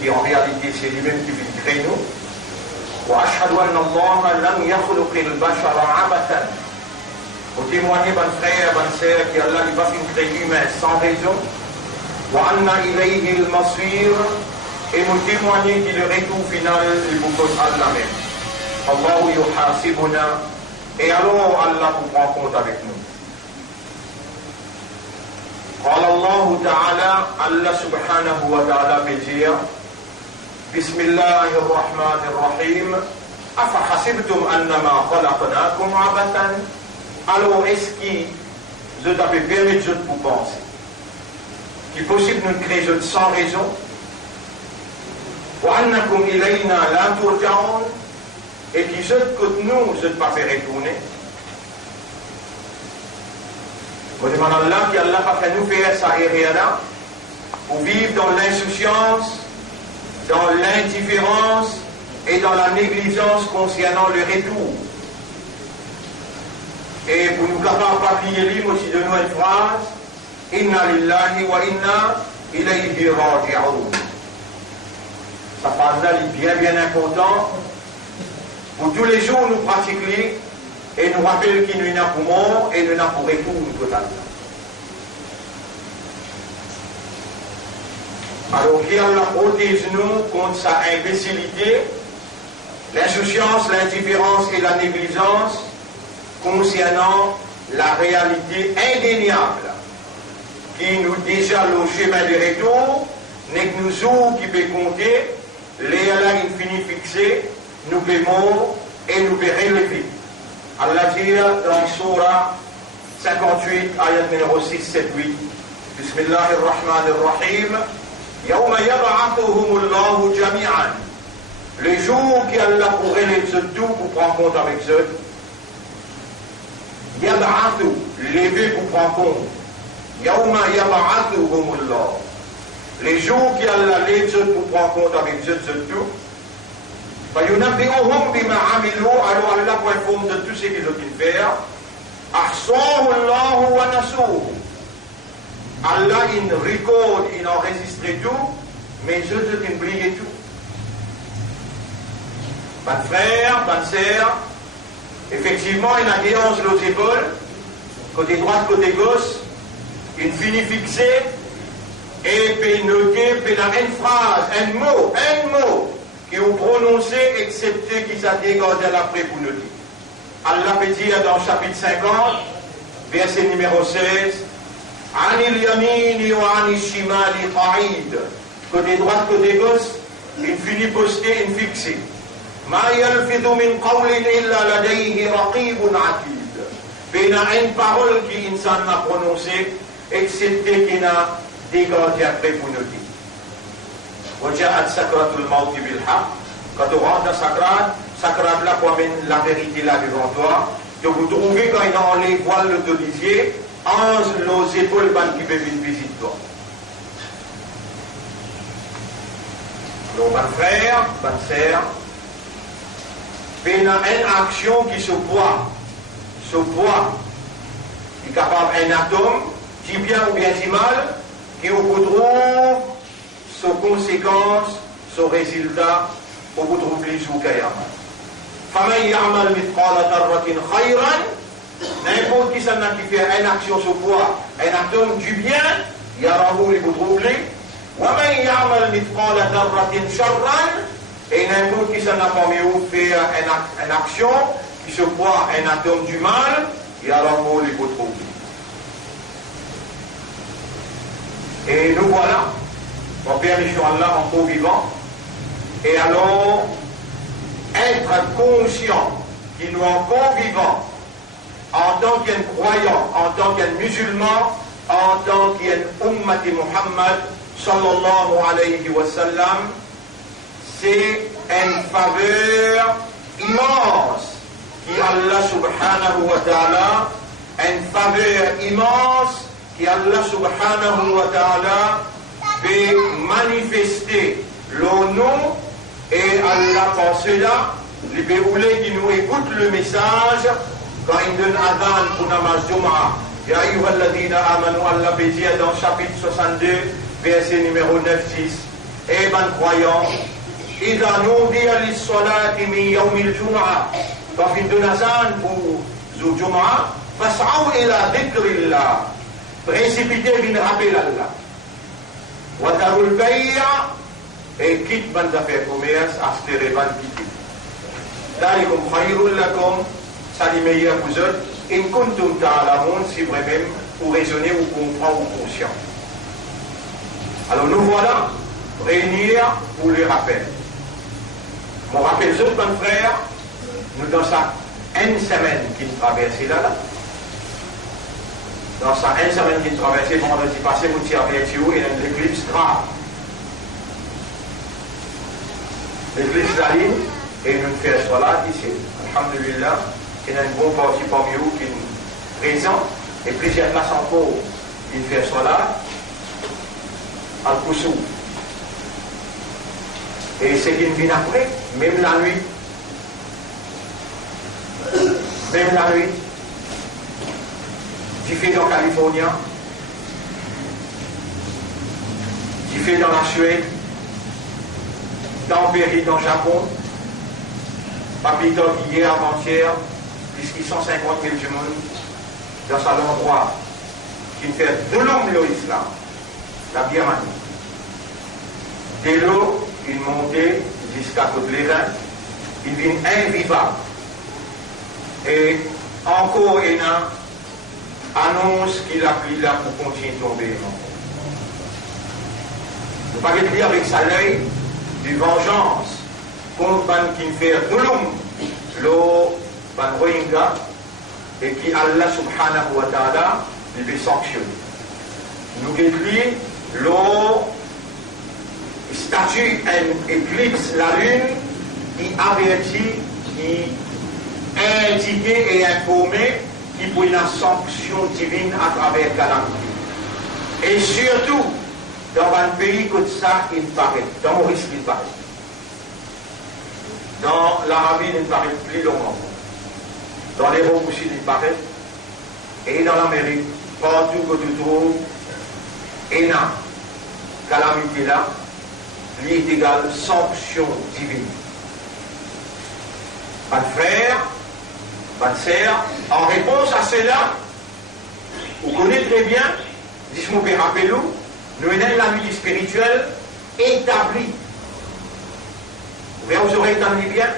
qui en réalité c'est lui-même qui vient créer nous. وأشهد أن الله لم يخلق البشر عبثا. Pour témoigner, bonne frère, bonne sœur, qu'Allah n'a pas créé l'humain sans raison. وأن إليه المصير. Et nous témoigner que le retour final est pour Allah même. Allah yuhasibuna. Et alors Allah vous prend compte avec nous. قال الله تعالى الله سبحانه وتعالى بيجير بسم الله الرحمن الرحيم أفحسبتم أنما خلقناكم عبثا. Alors est-ce que je t'avais permis de vous penser qu'il est possible de nous créer sans raison وأنكم إلينا لا ترجعون et que je que nous je ne pas faire retourner. On demande à Allah qu'Allah va nous faire ça et rien là, pour vivre dans l'insouciance, dans l'indifférence et dans la négligence concernant le retour. Et pour nous capables d'appliquer libre aussi de nous une phrase, Inna lillahi wa inna ilayhi raji'un. Sa phrase-là est bien importante. Pour tous les jours, nous pratiquons et nous rappelle qu'il nous n'a pour mort et nous n'a pour retour total. Alors qu'Allah protège nous contre sa imbécilité, l'insouciance, l'indifférence et la négligence concernant la réalité indéniable qui nous déjà le chemin de retour, n'est que nous autres qui peut compter, les Allah infini fixés, nous pouvons et nous pouvons relever. Allah dit dans Surah 58, ayat numéro 6, 7, 8, Bismillahirrahmanirrahim, Yawma yab'athuhumullahu jami'an. Le jour qu'Allah pourrait les tout pour prendre compte avec eux, Yab'athu, lever pour prendre compte. Yawma yab'athuhumullah. Les jours qu'Allah les pour prendre compte avec eux tout. فَيُنَبِّئُهُمْ بِمَا عَمِلُوا. Alors Allah vous informe de tout ce qu'ils ont fait. أَحْصَاهُ اللَّهُ وَنَسُوهُ. Allah il record, il enregistre tout, mais je te oublié tout. Bonne frère, bonne sœur, effectivement il y a des hanches aux épaules, côté droite, côté gauche, une finit fixée, et puis noter, puis là une phrase, un mot, qui ont prononcé, excepté qu'ils a dégagé l'après pour nous dire. Allah peut dire dans le chapitre 50, verset numéro 16, Anil yamini wa anil shimali qa'id. Côté droite, côté gauche, une finit postée, une fixée. Ma yalfidhu min qawlin illa ladayhi raqibun atid. Puis il y a une parole qui insan n'a prononcée, excepté qu'il a dégagé après pour nous dire. وجاءت سكرة الموت بالحق. Quand tu rentres dans Sakrat là pour amener la vérité là devant toi, que vous trouvez quand il enlève voile l'autolisier, ange nos épaules qui peuvent une visite toi. Donc, mon frère, bonne sœur, il y a une action qui se voit, qui est capable un atome, si bien ou bien si mal, qui vous trouve ses conséquences, son résultat, au bout de l'oubli ou Kayama. فَمَنْ يَعْمَلْ مِثْقَالَ ذَرَّةٍ خَيْرًا. N'importe qui s'en a qui fait une action sur quoi, un atome du bien, يَرَهُ لِبُ troublé. وَمَنْ يَعْمَلْ مِثْقَالَ ذَرَّةٍ شَرًّا. Et n'importe qui s'en a pas mis ou fait une action qui se voit un atome du mal, يَرَهُ لِبُ troublé. Et nous voilà. Mon Père, Inch'Allah, encore vivant. Et alors, être conscient qu'il nous encore vivant, en tant qu'un croyant, en tant qu'un musulman, en tant qu'un ummati Muhammad, sallallahu alayhi wa sallam, c'est une faveur immense qui Allah subhanahu wa ta'ala, une faveur immense qui Allah subhanahu wa ta'ala peut manifester le nom et Allah pour cela, les béroulés qui nous écoutent le message quand il donne adhan pour namaz Jum'a. Ya ayyuhalladhina amanu, Allah peut dire dans chapitre 62, verset numéro 9-10. et ben croyants, إذا نودي للصلاة من يوم الجمعة ففي الدنازان pour الجمعة فاسعوا إلى ذكر الله précipitez vin rappel Allah وذروا البيع et quitte ban affaires commerce acheter ban quitter ذلكم خير لكم ça dit meilleur vous autres in kuntum ta'lamun si vous-même vous raisonnez ou comprendre ou conscient. Alors nous voilà réunir pour le rappel. Mon rappel, ce bon frère, nous dans sa une semaine qui nous traverse là, dans sa une semaine qui nous traverse, vendredi passé, vous tirez avec vous et une éclipse grave. L'éclipse de la ligne, et nous faisons cela ici, alhamdulillah, il y a une bonne partie parmi vous qui est présent, et plusieurs places encore qui fait cela, à Koussou. Et ce qui vient après, même la nuit, tu fais dans la Californie, tu fais dans la Suède, dans le Péry, dans le Japon, pas plus tard qu'hier, avant-hier, puisqu'ils sont 50 000 du monde, dans cet endroit qui fait de l'homme l'islam, la Birmanie. De l'eau, il montait jusqu'à côté les reins, il vient invivable. Et encore une annonce qu'il a pris là pour continuer de tomber. Nous ne pouvons pas dire avec sa l'œil de vengeance contre les qui fait de l'homme, l'eau, les Rohingyas, et qui Allah subhanahu wa ta'ala les sanctionne. Nous détruisons l'eau, statue un éclipse la lune, qui avertit, qui indiqué et informé, qui pour une sanction divine à travers calamité. Et surtout, dans un pays comme ça, il paraît, dans Maurice, il paraît. Dans l'Arabie, il paraît plus longtemps. Dans l'Europe aussi, il paraît. Et dans l'Amérique, partout que tu trouves, et là, calamité là, lui est égal sanction divine. Pas de frère, pas de sœur, en réponse à cela, vous connaissez très bien, dis-moi bien, rappelez-vous, nous avons la vie spirituelle établie. Vous aurez entendu bien?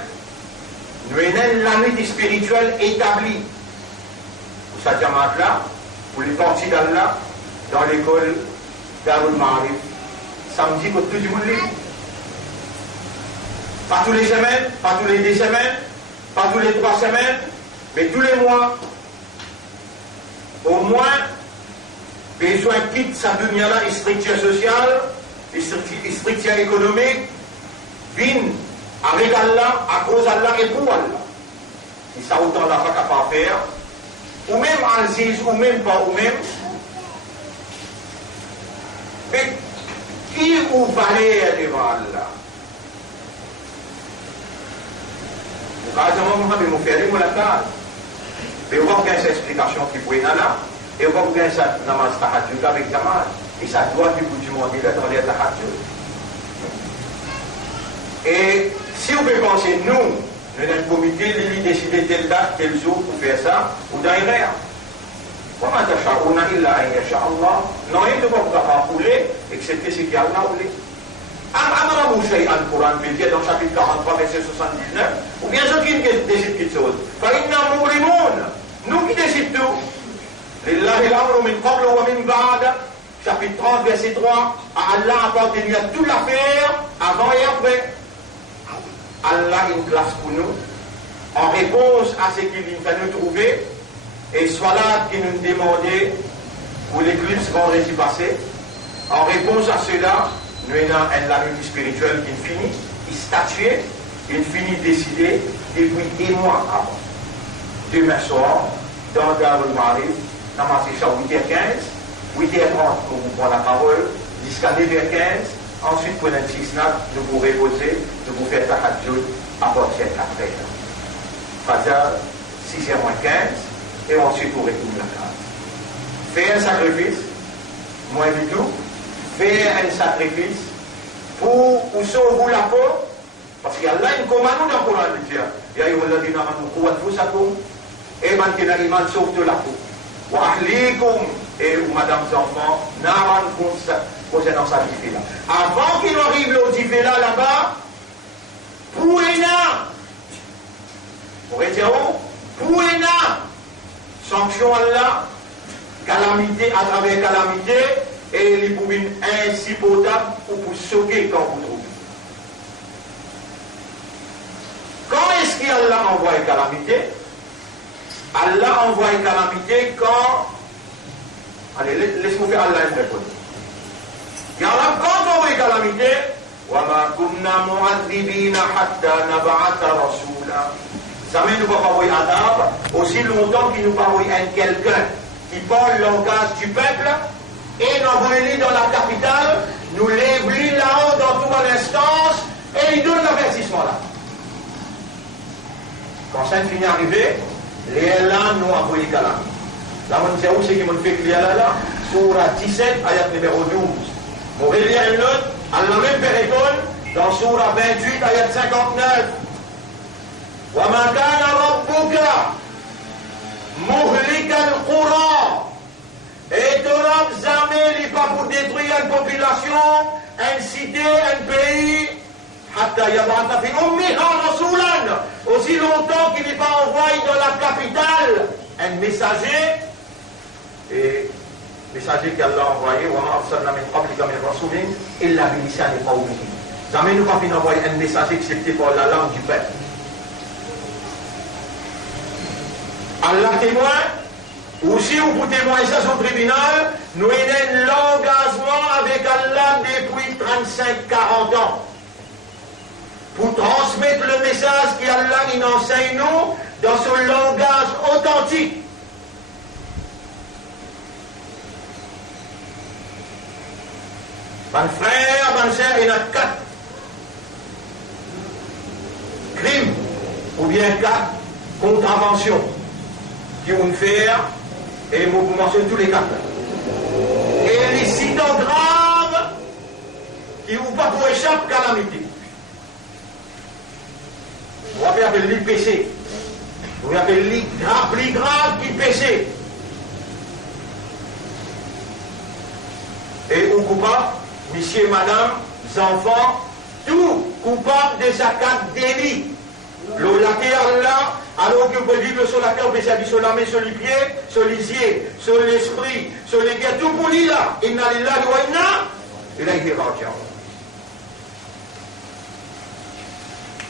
Nous avons la vie spirituelle établie. Pour cette jamaat-là, pour les parties d'Allah, dans l'école Darul Ma'arif, samedi pour tout le monde libre. Pas tous les semaines, pas tous les 2 semaines, pas tous les 3 semaines, mais tous les mois. Au moins, besoin quitte sa dunya-là, structure sociale, structure économique, vient avec Allah, à cause d'Allah et pour Allah. Et ça autant la pas capable de faire, ou même Aziz, ou même pas, ou même. Mais qui vous valait devant Allah? Vous avez dit, faire la case. Mais vous avez cette explication qui peut être là, et vous avez cette namaz tahajjud avec Jamal. Et ça doit du bout du monde là dans les tahajjud. Et si vous pouvez penser, nous avons un comité, lui décider telle date, tel jour pour faire ça, ou d'ailleurs. وما تشاءون إلا أن يشاء الله. Non, il ne va pas rouler, excepté ce qu'Allah voulait. أمره شيئا القرآن بالجد dans chapitre 43 verset 79 ou bien ceux qui décident quelque chose فإنا مبرمون nous qui décidons tout لله الأمر من قبل ومن بعد chapitre 30 verset 3 à Allah appartient à toute l'affaire avant et après. Allah une classe pour nous en réponse à ce qu'il vient nous trouver. Et soit là qui nous demandait pour l'éclipse vendredi passé, en réponse à cela, nous avons un lutte spirituelle qui finit, qui statue, qui finit décidé depuis des mois avant. Demain soir, dans Darul Ma'arif, dans ma session 8h15, 8h30 pour vous prendre la parole, jusqu'à 9h15, ensuite pour notre 6 nous vous reposer, nous vous faire tahajjud à partir de 4h. Fajr, 6h15. Et ensuite pour retourner la case. Faire un sacrifice, moins du tout, faire un sacrifice pour sauver la peau, parce qu'il y a là une commande dans le Coran de Dieu. Il y a eu le dynamisme pour vous ça et maintenant il sauve de la peau. Et madame enfants, n'aran concernant sa diffé là. Avant qu'il arrive au diffé là-bas, pour Ena, pour dire où? Pour Ena, sanction Allah, calamité à travers calamité, et les boubines insupportables pour sauver quand vous trouvez. Quand est-ce qu'Allah envoie une calamité? Allah envoie une calamité quand... Allez, laisse-moi faire Allah une réponse. Et Allah, quand on envoie une calamité, وَمَا كُنَّا مُعَذِّبِينَ حَتَّى نَبْعَثَ رَسُولًا. Jamais nous ne va pas envoyer Adam, aussi longtemps qu'il nous va envoyer quelqu'un qui parle le langage du peuple, et nous envoie dans la capitale, nous l'évlit là-haut dans toute l'instance, et il donne l'avertissement là. Quand ça finit arrivé, les là nous envoyé calamité. Là, on sait où c'est qui m'ont fait qu'il y a là, Surah 17, ayat numéro 12. On va lire une note, à la même période, dans Surah 28, ayat 59. وَمَا كَانَ رَبُّكَ مُهْلِكَ الْقُرَى. Et ton homme jamais n'est pas pour détruire une population, une cité, un pays, aussi longtemps qu'il n'est pas envoyé dans la capitale un messager, et messager qu'Allah a envoyé, jamais nous pas pu envoyer un messager accepté par la langue du peuple. Allah témoin, aussi vous pouvez témoigner ça au tribunal, nous avons un engagement avec Allah depuis 35-40 ans. Pour transmettre le message qu'Allah il enseigne nous dans son langage authentique. Mon frère, mon sœur, il y a 4 crimes ou bien 4 contraventions qui vont faire, et vous mentionnez tous les 4. Et les incidents graves qui ne vont pas pour échapper à la calamité. On va faire le péché. On va faire le plus grave qui péché. Et on coupable, monsieur, madame, enfants, tout coupable de sa carte délit. La terre là, alors que vous vivre sur la terre, vous avez sur la main, sur les pieds, sur les yeux, sur l'esprit, sur les guerres, tout pour lui là. Inna lillahi wa inna ilayhi raji'un.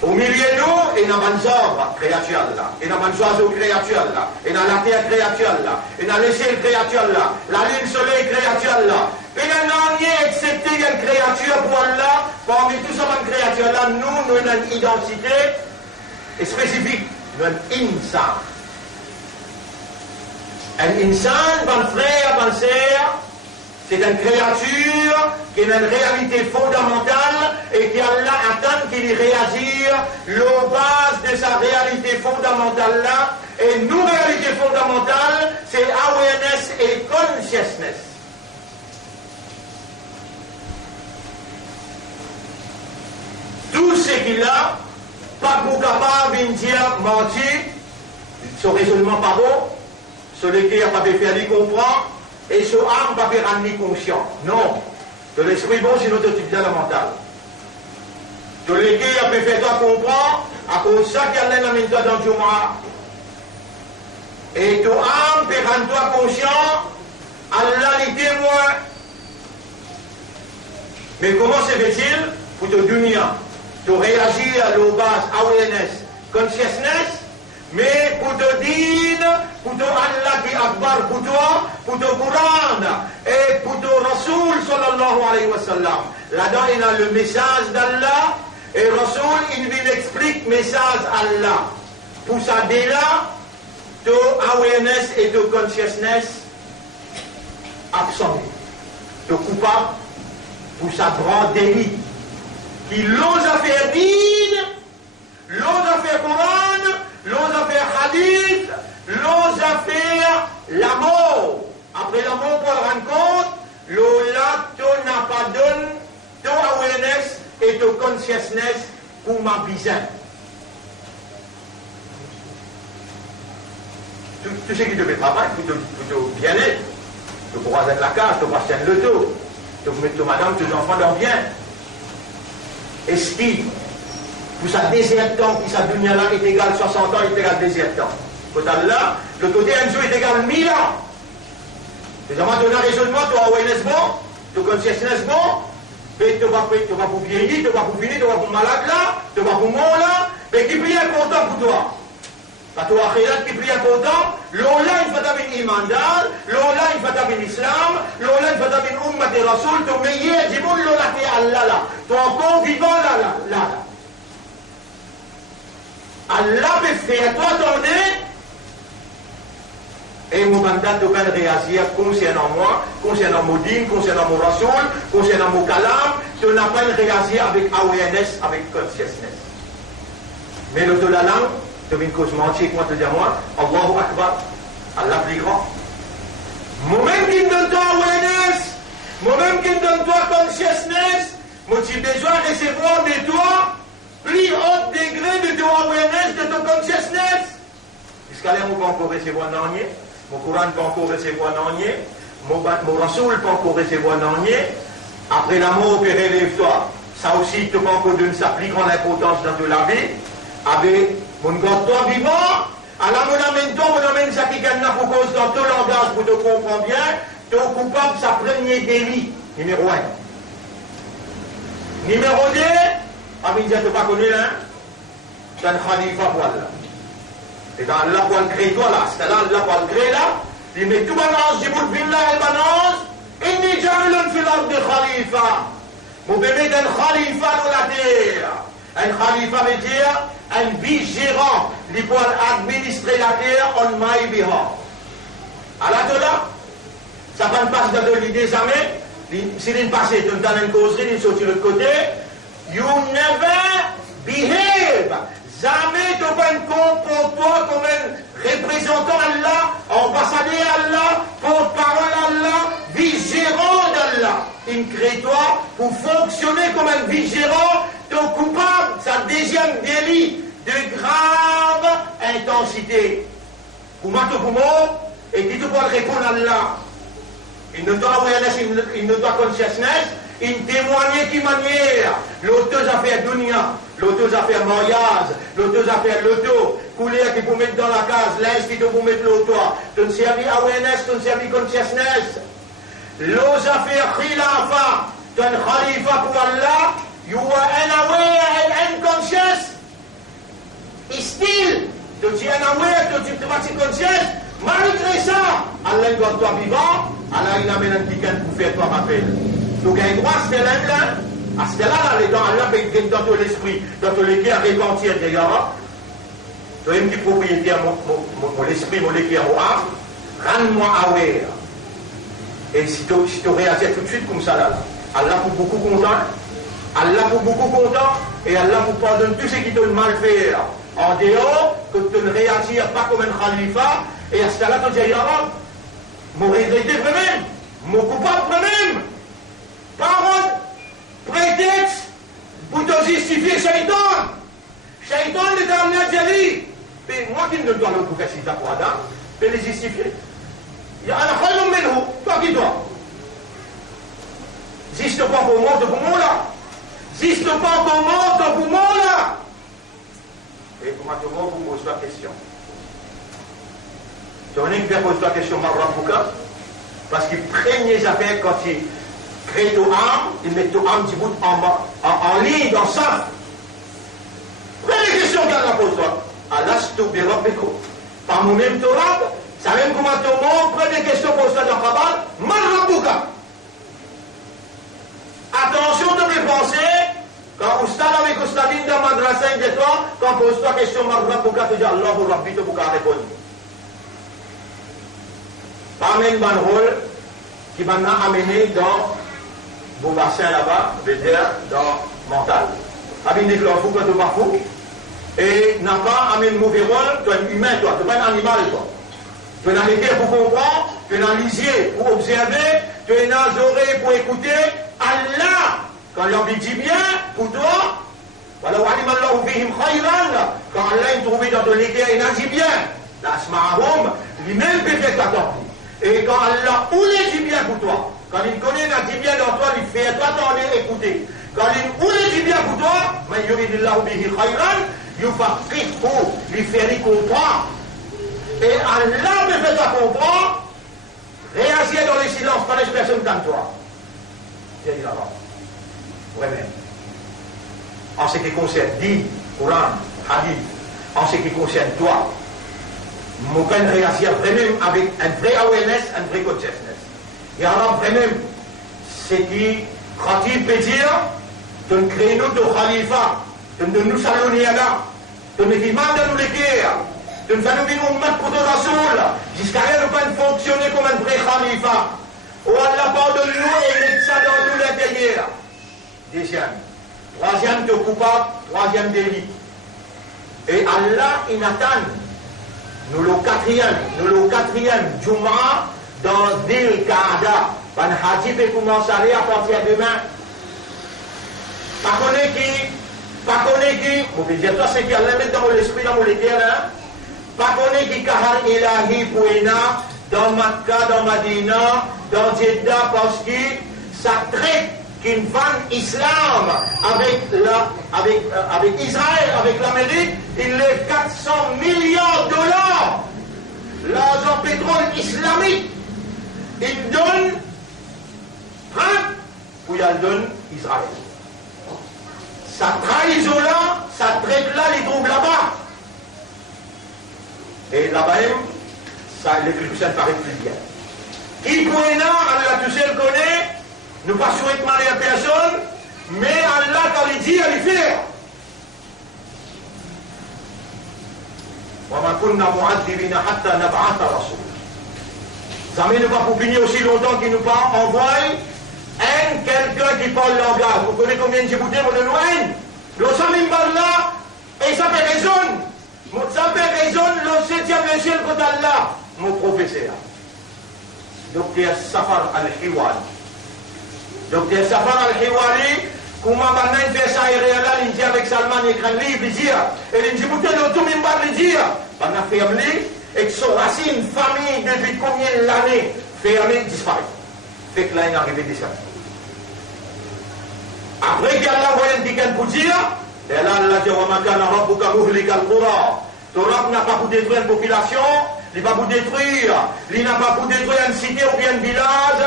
Au milieu de nous, il y a des arbres créatures là, il y a des oiseaux créatures là, il y a la terre créature là, il y a le ciel créature là, la lune, soleil créature là. Il n'y a rien excepté une créature pour Allah. Parmi tout ça, une créature là, nous avons une identité spécifique. Nous avons un insan. Un insan, mon frère, mon sœur, c'est une créature qui a une réalité fondamentale et qui Allah attend qu'il réagisse la base de sa réalité fondamentale là. Et nos réalités fondamentales, c'est awareness et consciousness. Tout ce qu'il a, pas pour capable de dire mentir, son raisonnement pas bon, sur lequel il n'a pas fait lui comprendre, et son âme n'a pas fait rendre conscient. Non. Que l'esprit bon, c'est notre type mental. Sur lequel il a fait toi comprendre, à cause de ça qu'il a mis toi dans le Juma. Et ton âme peut rendre toi conscient, Allah les témoins. Mais comment se fait-il pour te dunia? To réagir à la base awareness, consciousness, mais pour te dire, pour te Allah qui akbar pour toi, pour te Coran et pour te Rasoul sallallahu alayhi wa sallam. Là-dedans, il a le message d'Allah et Rasoul, il lui explique le message d'Allah. Pour ça, dès là, to awareness et to consciousness absent. To coupable pour sa grande délit. Qui l'ose à faire dîne, l'ose à faire Coran, l'ose à faire hadith, l'ose à faire la mort. Après la mort, pour le rendre compte, l'ola, to n'a pas donné, to awareness, ton consciousness pour ma besoin. Tout ce qui te fait travail, pour te bien-être, tu pourras être la case, tu pourras tenir le dos, tu pourras mettre ton madame, tes enfants dans bien. Estime, pour ça désert temps, puis ça dunya là est égal 60 ans, est égal désert temps. Quand là, le côté un jour est égal 1000 ans. Tu as donné un raisonnement, tu as awareness bon, tu as consciousness bon, mais tu vas pour vieillir, tu vas pour finir, tu vas pour malade là, tu vas pour mort là, mais qui prie important pour toi. Quand tu as akhirat qui prie important, l'ola il va t'amener imandal, l'ola il va t'amener islam, l'ola il va t'amener ummat et rasoul, tu meilleur, dis bon l'ola t'es Allah là, tu es encore vivant là. Allah peut faire toi ton nez, et mon mandat de bien réagir concernant moi, concernant mon dîme, concernant mon rasoul, concernant mon kalam, tu n'as pas réagir avec awareness, avec consciousness. Mais le de la langue, tu as une cause mentir, moi te dis moi, Allahu Akbar, Allah plus grand. Moi-même qui me donne toi awareness, moi-même qui me donne toi consciousness, moi j'ai besoin de recevoir de toi plus haut degré de ton awareness, de ton consciousness. Jusqu'à là, on peut encore recevoir un nier. Mon Coran peut encore recevoir un nier. Mon Rasoul peut encore recevoir un nier. Après la mort, tu relève-toi. Ça aussi, tu peux encore donner sa plus grande importance dans la vie. Avec mon God-toi vivant, à la mon amène ça qui gagne pour cause dans tout langage pour te comprendre bien, tu es coupable de sa premier délit. Numéro 1. Numéro 2, Amin dit, tu n'as pas connu là, tu as un khalifa pour Allah. Et dans Allah pour le créer toi là, c'est là, Allah pour le créer là, il met tout balance, il bout billah et balance, il n'est jamais l'un fait l'ordre de khalifa. Mon bébé d'un khalifa dans la terre. Un khalifa veut dire un vice-gérant qui peut administrer la terre on my behalf. À la là, ça va pas dans l'idée jamais. Si il passe, tu as une causerie, il saute sur l'autre côté. You never behave. Jamais tu vas comporter comme un représentant Allah, ambassadeur Allah, porte-parole Allah, vice-gérant d'Allah. Il crée toi pour fonctionner comme un vice-gérant, tu es coupable, c'est un deuxième délit de grave intensité. Pour mater pour mort, et qui te peut répondre à Allah. Il ne doit awareness, il ne doit consciousness, il témoigne qui manière. L'autre a fait dunya, l'autre a fait mariage, l'autre a fait l'auto, couler qui pour mettre dans la case, l'inst qui pour mettre l'auto. Tu ne servis awareness, tu ne servis consciousness. L'autre a fait khilafa, tu es un khalifa pour Allah, you are unaware and unconscious. Still, tu es unaware, tu es conscious. Malgré ça, Allah doit toi vivant, Allah il amène un ticket pour faire toi rappel. Donc il y a un droit à ce là, à ce là, les dents, Allah peut dans ton esprit, dans ton équerre, répentir d'ailleurs. Tu es un petit propriétaire, mon esprit, mon équerre, mon âme, rends-moi aware. Et si tu réagis tout de suite comme ça là, Allah pour beaucoup content, Allah pour beaucoup content, et Allah vous pardonne tout ce qui te mal fait. En dehors, que tu ne réagis pas comme un khalifa, et à ce là-là, tu dis, ya Rab, mon regretté moi-même, mon coupable moi-même, parole, prétexte, pour te justifier Shaitan. Shaitan est dans l'Adjali. Mais moi qui ne dois le bouquet si t'as pour Adam, je vais les justifier. Il y a un khayrum menhu, toi qui dois. Ziste pas pour moi, pour moi là. Ziste pas pour moi, pour moi là. Et comment tout le monde vous pose la question. Tu en es qui pose la question, Marrafouka, parce qu'il prenne les affaires quand il crée ton âme, il met ton âme, tu bout en ligne, dans ça. Prenez les questions qu'Allah pose-toi. Allah stop des rabbeko. Par moi-même, ton rab, ça même comment tout le monde, prenez les questions pose-toi dans Kabal, Marrafouka. Attention de mes pensées. Quand Oustad avec Oustadine dans Madrasa de toi, quand pose-toi question Marrafouka, tu dis Allah vous rabbi, tu peux répondre. Amène un rôle qui m'a amené dans vos bassins là-bas, dans mental. Amène des fleurs fous quand tu pas fou. Et n'a pas amené mauvais rôle, tu es un humain, toi, tu n'es pas un animal, toi. Tu es un équerre pour comprendre, tu es un lisier pour observer, tu es un oreille pour écouter. Allah quand l'homme dit bien pour toi, voilà, quand Allah est trouvé dans de l'égard, il a dit bien, lui-même peut faire t'attendre. Et quand Allah ou les dit bien pour toi, quand il connaît, il a dit bien dans toi, il fait t'attendre et écouter. Quand il ou les dit bien pour toi, il fait comprendre. Et Allah me fait ta comprendre, réagir dans le silence, pas les personnes comme toi. J'ai dit là-bas. Ouais-même. En ce qui concerne dit, Coran, Hadith, en ce qui concerne toi, nous pouvons réagir vraiment avec un vrai awareness, un vrai consciousness. Il y a vraiment ce qui, Khatib peut dire, de créer notre khalifa, de nous salonner là, de nous demander de nous l'écrire, de nous faire une ummat pour le Rasoul, jusqu'à ce que nous fonctionner comme un vrai khalifa. Oh Allah, pardonne-nous et mette ça dans nous l'intérieur. Deuxième. Troisième de coupable, troisième délit. Et Allah, il attend. Nous le quatrième Jum'a dans Dil Qaada. Ban Haji peut commencer à partir de demain. Pas connaît qui, vous pouvez dire, c'est qu'il y a dans l'esprit, dans le terrain. Pas connaît qui, Kahar Ilahi Pouena, dans Makkah, dans Madina, dans Jeddah, parce que ça traite qu'une femme islam avec Israël, avec l'Amérique, il lève 400 milliards de dollars. L'argent pétrole islamique, il donne Trump, puis il donne Israël. Ça trahison là, ça traite là, les trouve là-bas. Et là-bas même, ça, l'écriture ne paraît plus bien. Qui connaît, Allah tout seul connaît, ne pas souhaiter mal à personne, mais Allah, quand il dit, il fait. Jamais ne va pas punir aussi longtemps qu'il nous pas envoie quelqu'un qui parle langage. Vous connaissez combien de Djibouti, vous donnez un. Le Samim là, et ça fait raison. Ça fait raison, le 7e échelle contre Allah, mon professeur. Docteur Safar Al-Hiwali. Docteur Safar Al-Hiwali, comment maintenant il fait ça, il dit avec Salman, il écrit un livre, il dit, et il dit, vous avez tout même pas le dire. Pendant fermé, et que son racine, famille, depuis combien d'années, fermé, disparaît. Fait que là, il est arrivé des choses. Après qu'Allah voyait un ticket pour dire, et là, Allah dit, ton Rab n'a pas pour détruire une population, il n'a pas pour détruire, il n'a pas pour détruire une cité ou bien un village.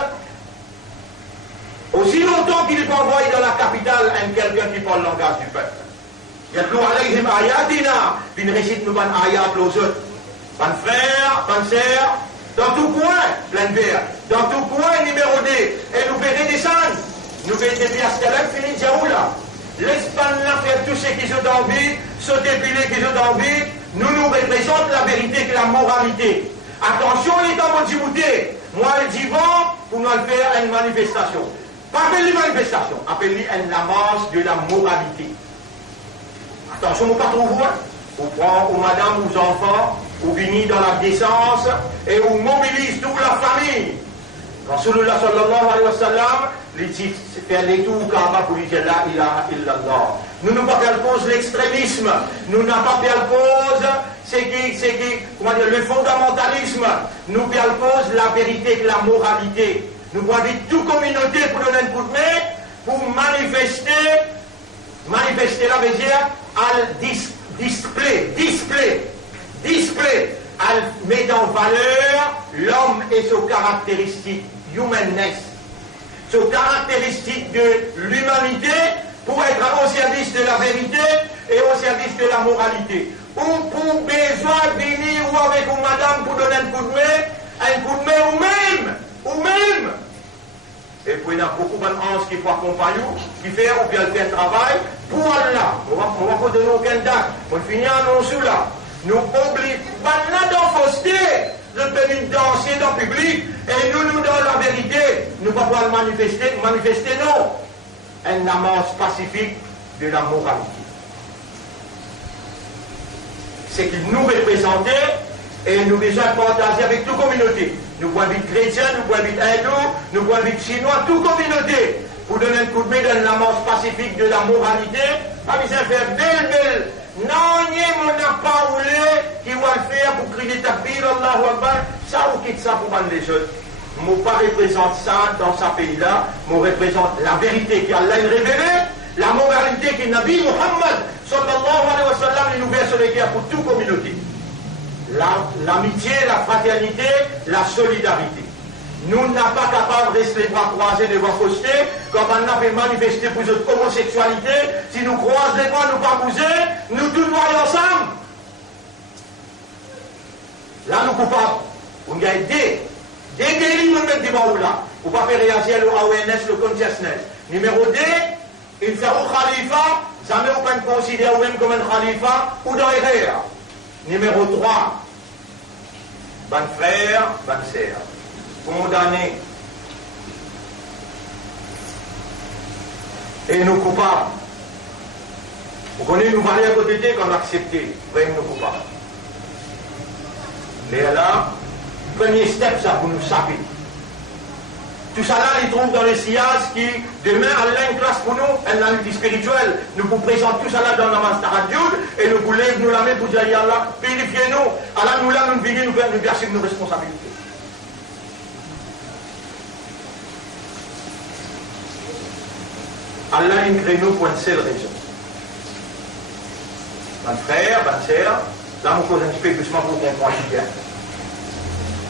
Aussi longtemps qu'il n'est pas envoyé dans la capitale un quelqu'un qui parle le langage du peuple. Yatlu alayhim ayatina, puis il récite nous ban ayat aux autres. Ban frère, ban sœur, dans tout coin, plein de verre, dans tout coin numéro D, et nous verrons descendre. Nous verrons des pièces de l'âme, fini Djaoula. L'Espagne là fait tout ce qu'ils ont envie, se dépiler qu'ils ont envie, nous représente la vérité et la moralité. Attention, il est dans votre Djibouti. Moi, le divan, pour nous faire une manifestation. Pas appelez manifestation, appelez une marche de la moralité. Attention, vous ne pas trop vous, vous prenez aux madame, aux enfants, vous venez dans la décence et vous mobilisez toute la famille. Rasulullah sallallahu alayhi wa sallam, il dit, faire les tours au Kaaba pour dire la ilaha illallah. Nous n'avons pas fait cause l'extrémisme, nous n'avons pas fait cause le fondamentalisme, nous avons fait cause la vérité et la moralité. Nous avons invité toute communauté pour donner un coup de main, pour manifester la veut dire, à display, à mettre en valeur l'homme et ses caractéristiques, humanness, ses caractéristiques de l'humanité, pour être au service de la vérité et au service de la moralité. Ou pour besoin de venir ou avec une madame pour donner un coup de main ou même. Et puis il y a beaucoup d'anges qui font accompagner, qui font ou bien faire travail pour Allah. On va pas donner aucun date. On finit en nous là. Nous oublions pas d'en fausseté de venir danser dans le public et nous dans la vérité. Nous ne pouvons pas manifester non. Un amance pacifique de la moralité. C'est qu'il nous représentait et nous besoin de partager avec toute communauté. Nous pouvons être chrétiens, nous pouvons être hindous, nous pouvons être chinois, toute communauté. pour donner un coup de main dans la marche pacifique de la moralité, parmi ça fait belle. Non, on n'a pas voulu qui va le faire pour crier takbir, Allahu Akbar, ça ou quitte ça pour prendre les jeunes. Moi pas représente ça dans ce pays-là, moi représente la vérité qu'Allah a révélée, la moralité que Nabi Muhammad sallallahu alayhi wa sallam nous verse sur les guerres pour toute communauté. L'amitié, la fraternité, la solidarité. Nous n'sommes pas capables de rester les bras croisés, les bras faussetés, comme on a fait manifester pour notre homosexualité. Si nous croisons les bras, nous pas bouger, nous tous nous allons ensemble. Là, nous coupables. On a des délits, nous mettons des bras là. Pour ne pas faire réagir le awareness, le consciousness. Numéro 2, il fait au khalifa, jamais on peut considérer même comme un khalifa ou dans les rêves. Numéro 3, bon frère, bonne sœur. Condamnés et nous coupables. Vous connaissez, nous valons à côté d'eux qu'on a accepté, vraiment nous coupables. Mais là, premier step, ça, vous nous savez. Tout ça là, ils trouvent dans les sciences qui, demain, Allah une classe pour nous, elle a une vie spirituelle. Nous vous présentons tout ça là dans la Master et nous vous lèvons nous la main pour dire Allah, purifiez-nous. Allah nous là, nous venons nous faire nos responsabilités. Allah a créé nous pour une seule raison. Mon frère, ma sœur, là, on cause un petit peu doucement pour comprendre bien.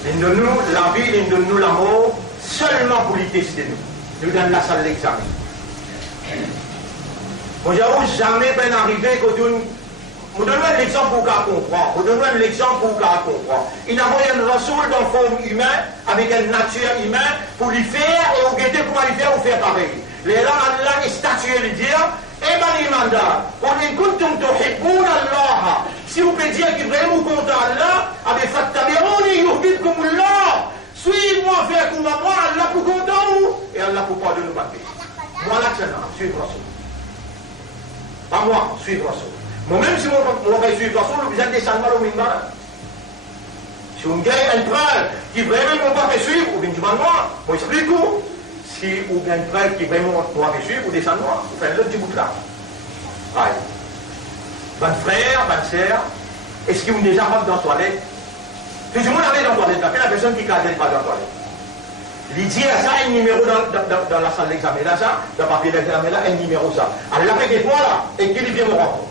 Il donne nous la vie, il donne nous la mort, seulement pour les tester nous. Nous donne la salle d'examen. On n'a jamais bien arrivé que vous donnez un exemple pour qu'on comprenne. Vous donnez un exemple pour qu'on comprenne. Il a envoyé un rasoul dans forme humaine, avec une nature humaine, pour lui faire, et au guetter pour lui faire, ou faire pareil. Les là, Allah est statué lui dire, eh bien, il manda, si vous pouvez dire qu'il est vraiment content Allah, avec Fattabi'uni yuhbibkumullah, suivez-moi, faire comme moi, Allah pour content vous, et Allah pour pas de nous battre. Moi là, c'est là, suivre Rasoul. Pas moi, suivre Rasoul. Moi-même, si on va suivre Rasoul, vous êtes descendu au minbar. Si on gagne un frère qui vraiment ne va pas suivre, vous venez devant moi, moi explique vous. Si vous avez un frère qui vraiment doit me suivre, vous descendez moi, vous faites le petit bout là. Allez. Bon frère, bonne sœur, est-ce que vous avez déjà rentré dans la toilette? Tout le monde allait dans la toilette, la personne qui ne cadre pas dans la toilette. Il dit à ça un numéro dans la salle d'examen, là, ça, dans le papier d'examen, là, un numéro ça. Alors, là, fait des fois, là, et qu'il vient me rendre.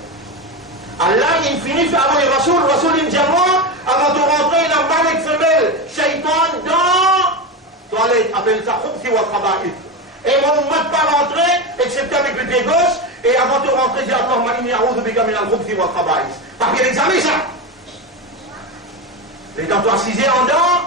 Allah, il finit par avoir le Rasoul, il dit à moi, avant de rentrer, il a mal avec femelle, shaitan dans toilette, appelle ça khubthi wa khaba'ith. Et moi, on ne m'a pas rentré, excepté avec le pied gauche, et avant de rentrer, il dit Allahumma inni a'udhu bika min al-khubthi wa khaba'ith. Papier d'examen, ça. Les tantôt assisés en dents,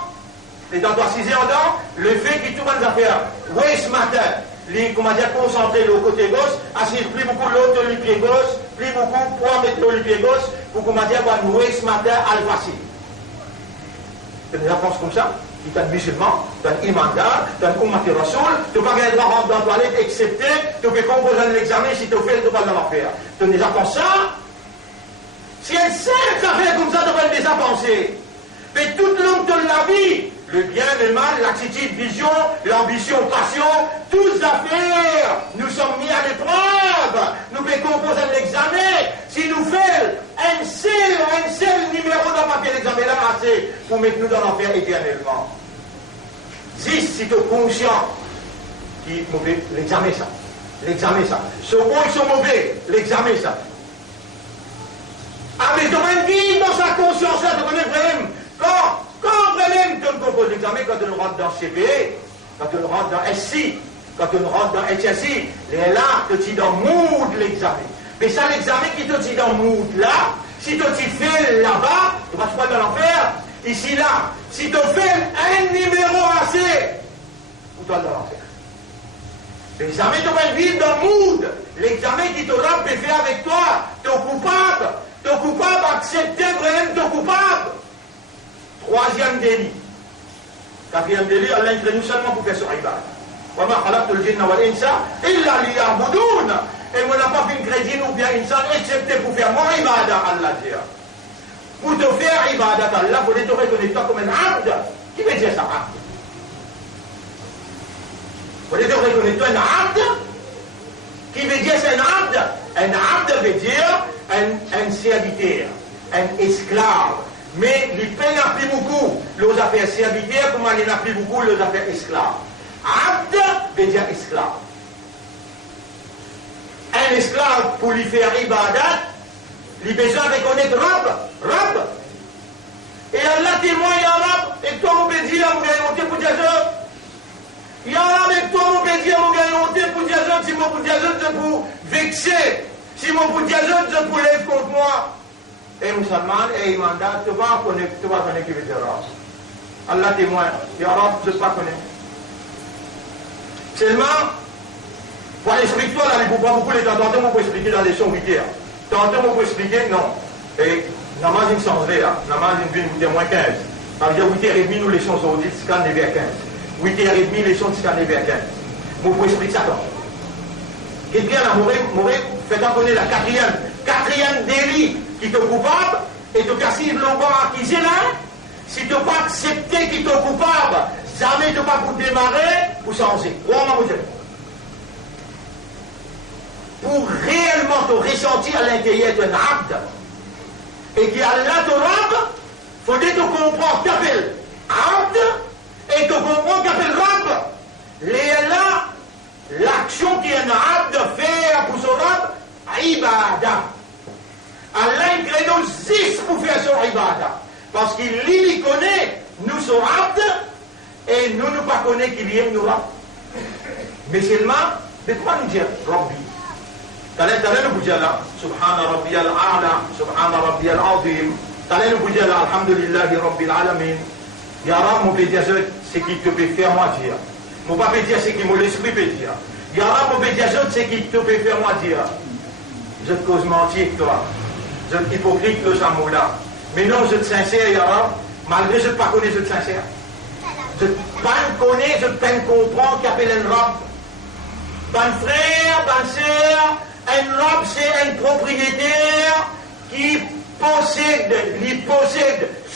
le fait qu'il tout le monde a fait, oui, ce matin, les, comment dire, concentré le côté gauche, assis plus beaucoup l'autre le pied gauche, plus beaucoup pour mettre le pied gauche, pour, comment dire, oui, ce matin, al-facile. C'est des réponses comme ça. Tu es musulman, tu es imandar, tu es ummati rasoul, tu n'as pas le droit de rentrer dans la toilette, excepté, tu peux composer l'examen si tu fais, tu ne peux pas le faire. Tu as déjà pensé ça? Si elle sait que ça fait comme ça, tu vas déjà penser. Mais tout le long de la vie, le bien, le mal, l'attitude, vision, l'ambition, passion, toutes affaires, nous sommes mis à l'épreuve. Nous pouvons composer l'examen. Si nous faisons un seul numéro dans le papier d'examen, là, assez pour mettre nous dans l'enfer éternellement. Si tu es conscient, qui mauvais, l'examen ça. Sont bons, ils sont mauvais, l'examen ça. Ah, mais tu as une vie dans sa conscience, là, tu connais vraiment. Quand vraiment tu composes l'examen, quand tu rentres dans CPE, quand tu rentres dans SI, quand tu rentres dans HSI, là, tu es dans mood l'examen. Mais ça, l'examen qui te dit dans mood là, si tu fais là-bas, tu vas pas dans l'enfer. Ici, là, si tu fais un numéro assez, tu vas dans l'enfer. L'examen, tu vas vivre dans mood. L'examen qui te rend fait avec toi, tu es coupable, accepter vraiment, tu es coupable. Troisième délit. Quatrième délit, Allah est nous seulement pour faire son ibad. وَمَا خَلَقْتُ الْجِنَّ وَالْإِنسَ إِلَّا لِيَعْبُدُونَ. Et on n'a pas fait une crédit ou bien insan, excepté pour faire mon ibad à Allah. Pour te faire ibad à Allah, vous devez te reconnaître comme un abd. Qui veut dire ça, abd? Vous devez reconnaître un abd, qui veut dire c'est un abd. Un abd veut dire un serviteur, un esclave. Mais les peines n'a plus beaucoup les affaires serviteurs, comme il n'a plus beaucoup les affaires esclaves. Abd veut dire esclave. Un esclave, pour lui faire ibadat, il a besoin de reconnaître Rab. Et Allah témoigne à Rab, et toi, on peut dire, on va pour dire ça. Il y a là avec toi, on peut dire, on va pour dire ça, si mon pour dire ça, c'est pour vexer. Si mon pour dire ça, c'est pour l'être contre moi. Et musulman, et il mandat, tu vas connaître qui veut dire Rab. Allah témoigne, ya Rab, je ne sais pas connaître. Seulement, pour expliquer toi, là, il ne faut pas beaucoup les tantôt, on peut expliquer dans les leçons 8 heures. Tantôt, on peut expliquer, non. Et, namaz une changée, là. Namaz une vie, nous moins 15. Ça veut dire 8h30, nous leçons aujourd'hui, c'est quand 9h15. 8h30, leçons, c'est quand 9h15. On peut expliquer ça, quand. Et bien, là, Moré, faites-en connaître la quatrième délit qui te coupable, et te casser le banc qui est là, si tu n'as pas accepté qu'il te coupable, jamais tu n'as pas pour démarrer, pour changer. Pour réellement te ressentir à l'intérieur d'un abd, et qui a là ton rab, il faudrait te comprendre qu'appelle abd, et te comprendre qu'appelle rab. Là, l'action qui est un abd fait pour son rab, ibada. Allah il crée nous 6 pour faire son ibada. Parce qu'il lui connaît, nous sommes abd, et nous ne pas connaît qu'il y ait nous rab. Mais seulement, de quoi nous dire Rabbi? T'allez nous dire là, Subhana Rabbi al-A'la, Subhana Rabbi al-Azim. T'allez nous dire là, Alhamdulillahi Rabbil Alamin. Ya Rab, mon pédia, c'est qui te peut faire moi dire. Mon pas pédia, c'est qui mon esprit peut dire. Ya Rab, mon pédia, c'est qui te peut faire moi dire. Je te cause mentir, toi. Je te hypocrite, le Samoula. Mais non, je te sincère, Ya Rab, malgré je ne pas connais, je te sincère. Je ne pas connais, je ne pas comprendre qu'appelle un Rab. Ban frère, ban sœur, un Rab, c'est un propriétaire qui possède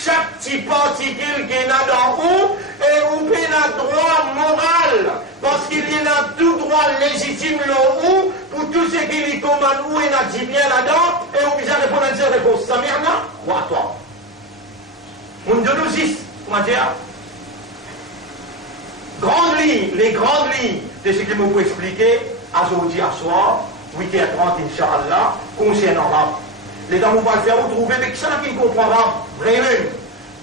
chaque petit particule qu'il a dans où et où il a droit moral parce qu'il a tout droit légitime là où pour tout ce qu'il lui commande où il a dit bien là-dedans et où il a répondu à cette réponse. Ça merde là ou à toi? On nous dit, comment dire? Les grandes lignes de ce qu'il me peut expliquer aujourd'hui à soir, 8h30 Inch'Allah, concernant l'âme. Les gens vont pas le faire, vous trouvez avec ça qui ne comprendra vraiment.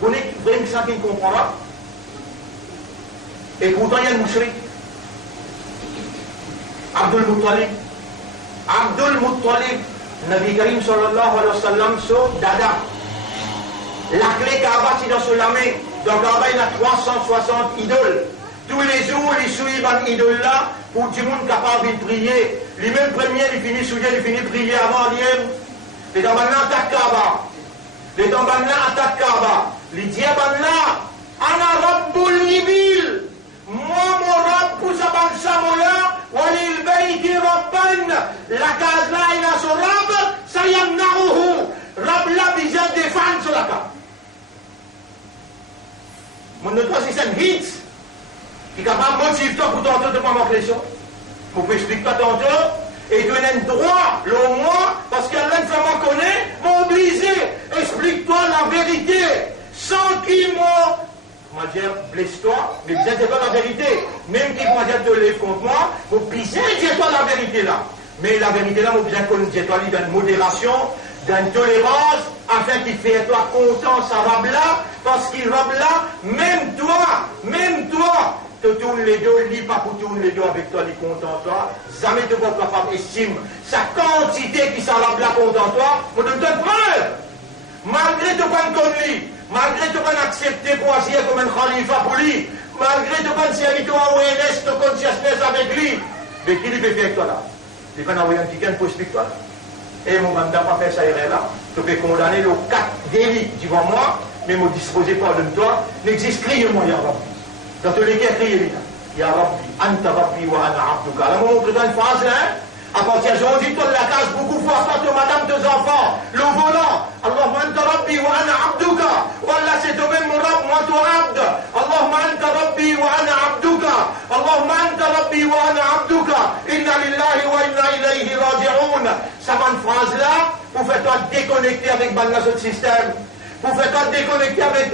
Vous n'êtes vraiment ça qui ne comprendra. Et pourtant, il y a le mouchrik. Abdul Muttalib, Nabi Karim sallallahu alayhi wa sallam, sur Dada. La clé Kaaba, c'est dans la main. Dans Kaaba, il y a 360 idoles. Tous les jours, il suit une idole là pour tout le monde capable de prier. Les mêmes premiers, ils finissent souiller, ils finissent prier avant l'IM. Les Dambanna attaquent Kaaba. Les Dambanna attaquent Kaaba. Les Diabanna, Ana Rabbul Ibil. Moi, mon Rabb, pour sa bande Samola, Walil Bayti Rabban. La case là, il a son Rabb, Sayam Naruhu. Rabb là, il vient défendre sur la case. Mon autre, c'est un hit. Qui est capable de motiver toi pour tenter de ne pas manquer les choses. Vous pouvez expliquer pas tantôt. Et tu as un droit, le moins, parce qu'Allah ne fait pas connaître, m'obliger. Explique-toi la vérité. Sans qui moi, on va dire, blesse-toi, mais bien dis-toi la vérité. Même qui va dire te lève contre moi, vous pisez, dis-toi la vérité là. Mais la vérité là, vous bien connaître, dis-toi d'une modération, d'une tolérance, afin qu'il fait toi content, ça rab là, parce qu'il rab là, même toi, te tourne les dos, lis pas pour tourner les dos avec toi, les content toi, jamais de votre femme estime sa quantité qui s'arrabe là content toi, vous te donne preuve. Malgré te pas connu, malgré te pas accepté pour agir comme un khalifa pour lui, malgré te pas servir à ONS, te consciousness avec lui, mais qui lui peut faire avec toi là? Tu peux envoyer un ticket pour expliquer toi. Et mon mandat pas fait ça là, tu peux condamner le 4 délits devant moi, mais me disposer pas de toi, n'existe rien moi, ya Rabbi. Dans tous les cas, criez Ya Rabbi, Anta Rabbi wa ana abduka. Alors, on montre dans une phrase, hein? À partir d'aujourd'hui, toi de la case, beaucoup de fois, toi, madame, tes enfants, le volant. Allahumma Anta Rabbi wa ana abduka. Wallah, c'est toi-même mon Rabb, moi, ton abd. Allahumma Anta Rabbi wa ana abduka. Allahumma Anta Rabbi ana abduka, inna lillahi wa inna ilayhi raji'un. Ça va une phrase là, vous faites-toi déconnecter avec notre système. Vous faites-toi déconnecter avec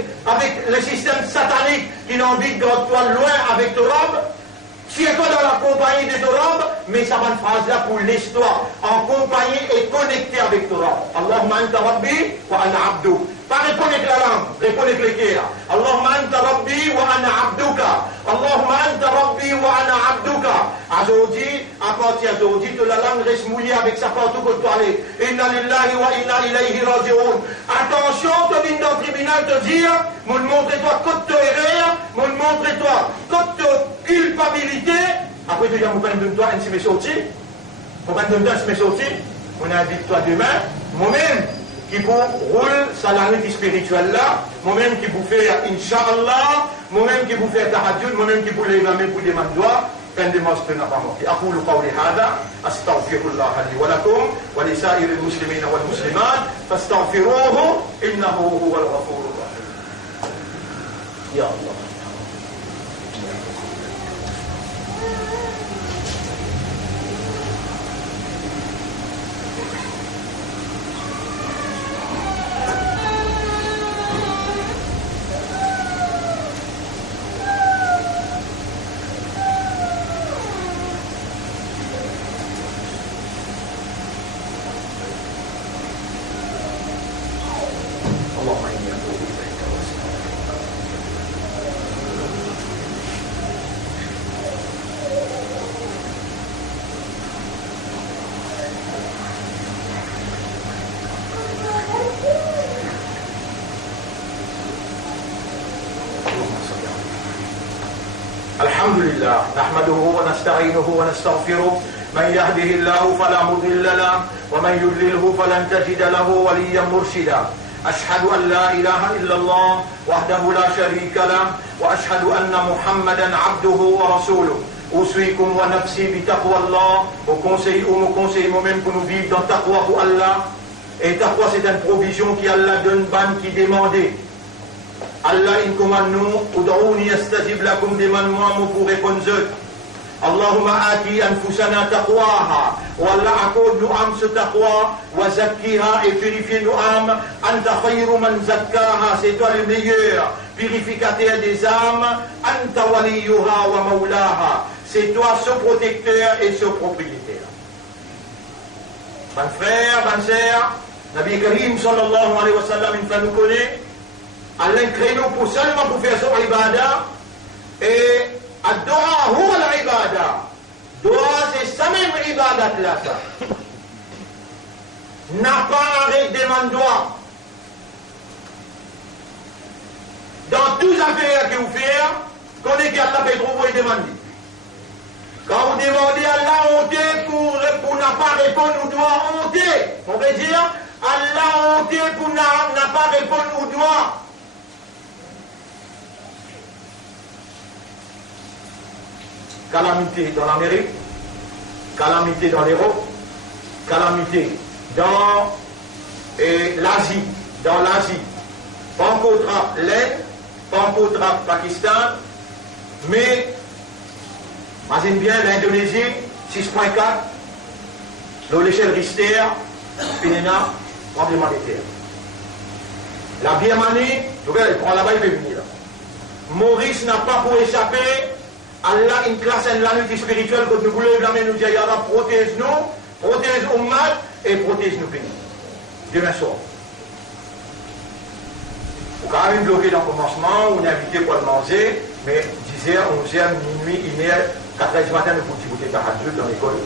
le système satanique qui n'a envie de toi loin avec ton robe. Si tu es dans la compagnie de ton robe, mais ça va une phrase là pour l'histoire. En compagnie et connecté avec ton robe. Allahumma anta rabbi wa ana abdu. Pas répondre avec la langue, répondre avec le cœur. Allahumma anta rabbi wa ana abduka. Allahumma anta rabbi wa ana abduka. Aujourd'hui, à partir d'aujourd'hui, toute la langue reste mouillée avec sa partout que tu allais. Inna lillahi wa inna ilayhi raji'un. Attention, tu viens dans le tribunal te dire, montre-toi côté de erreur, montre-toi côté de culpabilité. Après, tu dis, mon père, donne-toi un petit sorti. Mon père, donne-toi un petit sorti. On invite toi demain. Moi-même, qui vous roule sa langue spirituelle là, moi-même qui vous fait Inch'Allah, moi-même qui vous fait Tahajjud, moi-même qui vous lève la main pour des mandois, fin de mosque n'a pas manqué. أقول قولي هذا أستغفر الله لي ولكم ولسائر المسلمين والمسلمات فاستغفروه إنه هو الغفور الرحيم. يا الله. الحمد لله نحمده ونستعينه ونستغفره من يهده الله فلا مضل له ومن يضلله فلن تجد له وليا مرشدا أشهد أن لا إله إلا الله وحده لا شريك له وأشهد أن محمدا عبده ورسوله أوصيكم ونفسي بتقوى الله وconseille moi-même pour nous vivre dans taqwa pour Allah. Et taqwa c'est une provision qui Allah donne ban qui demandait. Allah in commande nous, ud'ouni astajib lakum, demande-moi pour répondre. Allahumma ati anfusana taqwaha, wa Allah accorde nous âme ce taqwa, wa zakkiha et purifie nous âmes, anta khayru man zakkaha, c'est toi le meilleur purificateur des âmes, anta waliyuha wa maulaha, c'est toi ce protecteur et ce propriétaire. Mon frère, ma sœur, Nabi Karim sallallahu alayhi wa sallam, il nous connaît. Allah crée nous pour seulement pour faire son ibadah et ad-doa huwa al-ibadah. Doa c'est ça même ibadat là ça. N'a pas arrêté de demander doa. Dans toutes les affaires que vous faites, quand est qu'Allah peut trouver et demander. Quand vous demandez à Allah honte pour n'a pas répondre au doigt honte, on veut dire Allah honte pour n'a pas répondre au doigt. Calamité dans l'Amérique, calamité dans l'Europe, calamité dans l'Asie, pas encore l'Inde, pas encore Pakistan, mais imagine bien l'Indonésie, 6.4, l'échelle Richter, Pénéna, tremblement de terre. La Birmanie, elle prend là-bas, il peut venir. Maurice n'a pas pour échapper. Allah une classe en la lutte spirituelle que nous voulons nous dire ya Rab, protège-nous, protège Ummat et protège nos pays. Demain soir. On a quand même bloqué dans le commencement, on a invité pour le manger, mais 10h, 11h, minuit, 1h, 4h du matin, nous pouvons écouter Tahajjud dans l'école.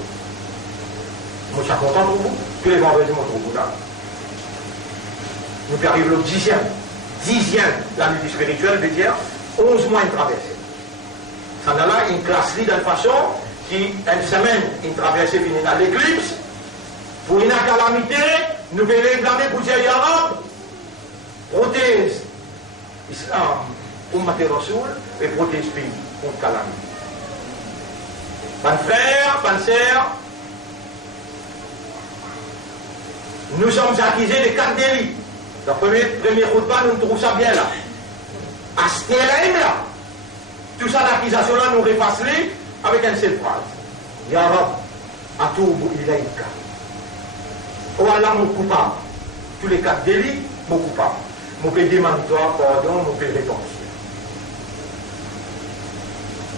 Moi, je suis content pour vous. Tous les vendredis, moi, pour vous là. Nous arrivons le 10e, la lutte spirituelle veut dire 11 mois de traversée. Ça a là une classe de façon qui, une semaine, une traversée finit dans l'éclipse. Pour une calamité, nous venons réclamer pour dire ya Rab, protège l'islam, Ummat Rasoul, et protège le pays contre calamité. Mon frère, bonne sœur, nous sommes accusés de 4 délits. Le premier khutbah, nous trouvons ça bien là. Astelaim là. Tout ça, l'accusation là, nous repasse avec une seule phrase. Ya Rab, atubu ilayka. Oh Allah, mon coupable. Tous les cas de délit, mon coupable. Mon peut demander toi pardon, mon peut répondre.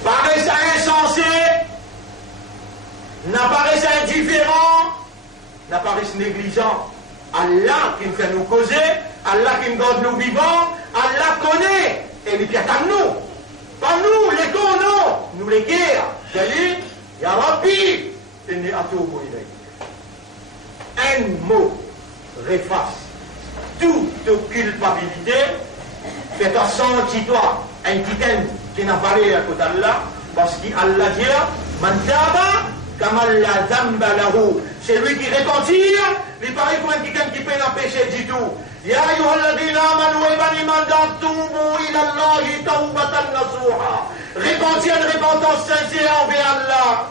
Paraît ça insensé, n'apparaît ça indifférent, n'apparaît négligent. Allah qui nous fait nous causer, Allah qui nous garde nous vivants, Allah connaît, et il piète à nous. Pas nous, les cons, nous les guerres. C'est-à-dire, Ya Rabbi, il n'est à tout au bout. Un mot réface toute culpabilité, fait un senti-toi, un titan qui n'a pas l'air à côté d'Allah, parce qu'Allah dit, Man taba, kamalla zamba lahu. C'est lui qui repentit, il paraît comme un titan qui peut la pécher du tout. Ya ayyuhalladhina amanu wa iman tubu ila Allahi tawbatan nasuha. Repentir une repentance sincère envers Allah.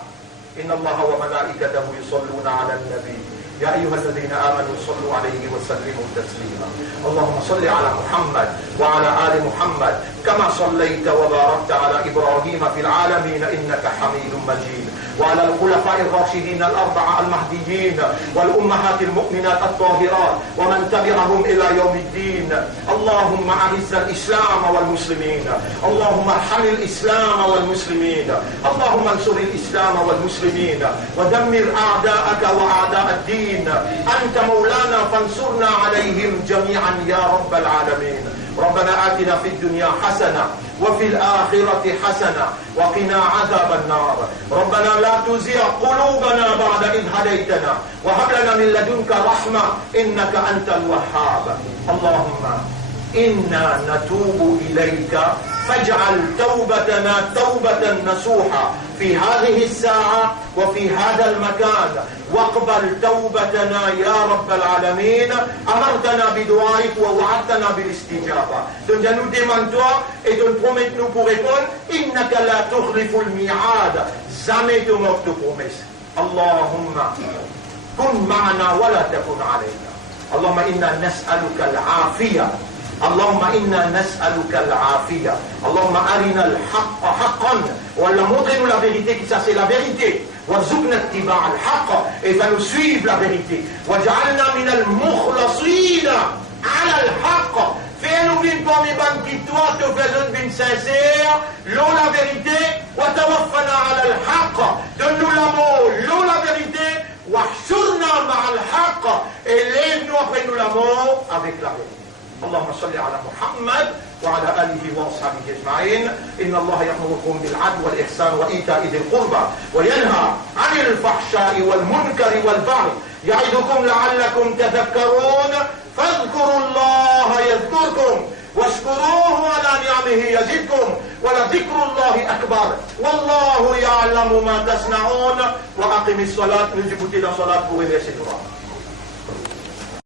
Inna Allah wa malaikatahu yusalluna ala al-nabi. يا أيها الذين آمنوا صلوا عليه وسلموا تسليما. اللهم صل على محمد وعلى آل محمد كما صليت وباركت على إبراهيم في العالمين إنك حميد مجيد، وعلى الخلفاء الراشدين الأربعة المهديين والأمهات المؤمنات الطاهرات ومن تبعهم إلى يوم الدين. اللهم أعز الإسلام والمسلمين، اللهم ارحم الإسلام والمسلمين، اللهم انصر الإسلام والمسلمين ودمر أعداءك وأعداء الدين. أنت مولانا فانصرنا عليهم جميعا يا رب العالمين. ربنا آتنا في الدنيا حسنة وفي الآخرة حسنة وقنا عذاب النار. ربنا لا تزغ قلوبنا بعد إذ هديتنا وهب لنا من لدنك رحمة إنك أنت الوهاب. اللهم إنا نتوب إليك فاجعل توبتنا توبة نصوحة في هذه الساعة وفي هذا المكان، واقبل توبتنا يا رب العالمين. أمرتنا بدعائك ووعدتنا بالاستجابة. Donc nous demande-toi et te promets nous pour répondre. إنك لا تخلف الميعاد. Jamais tu manques de promesses. اللهم كن معنا ولا تكن علينا. اللهم إنا نسألك العافية. اللهم إنا نسألك العافية. اللهم أرنا الحق حقا ولا montre-nous la vérité qui ça c'est la vérité. وارزقنا اتباع الحق et va nous suivre la vérité. واجعلنا من المخلصين على الحق. Fais-nous une parmi ban qui toi te faisons une sincère, l'eau la vérité. وتوفنا على الحق. Donne-nous l'amour, l'eau la vérité. واحشرنا مع الحق. Et lève-nous après nous l'amour avec la vérité. اللهم صل على محمد وعلى آله وأصحابه أجمعين. إن الله يأمركم بالعدل والإحسان وإيتاء ذي القربى وينهى عن الفحشاء والمنكر والبغي يعظكم لعلكم تذكرون. فاذكروا الله يذكركم واشكروه على نعمه يزدكم ولذكر الله أكبر والله يعلم ما تصنعون. وأقم الصلاة. Nous écoutez la salat pour réveiller ses droits.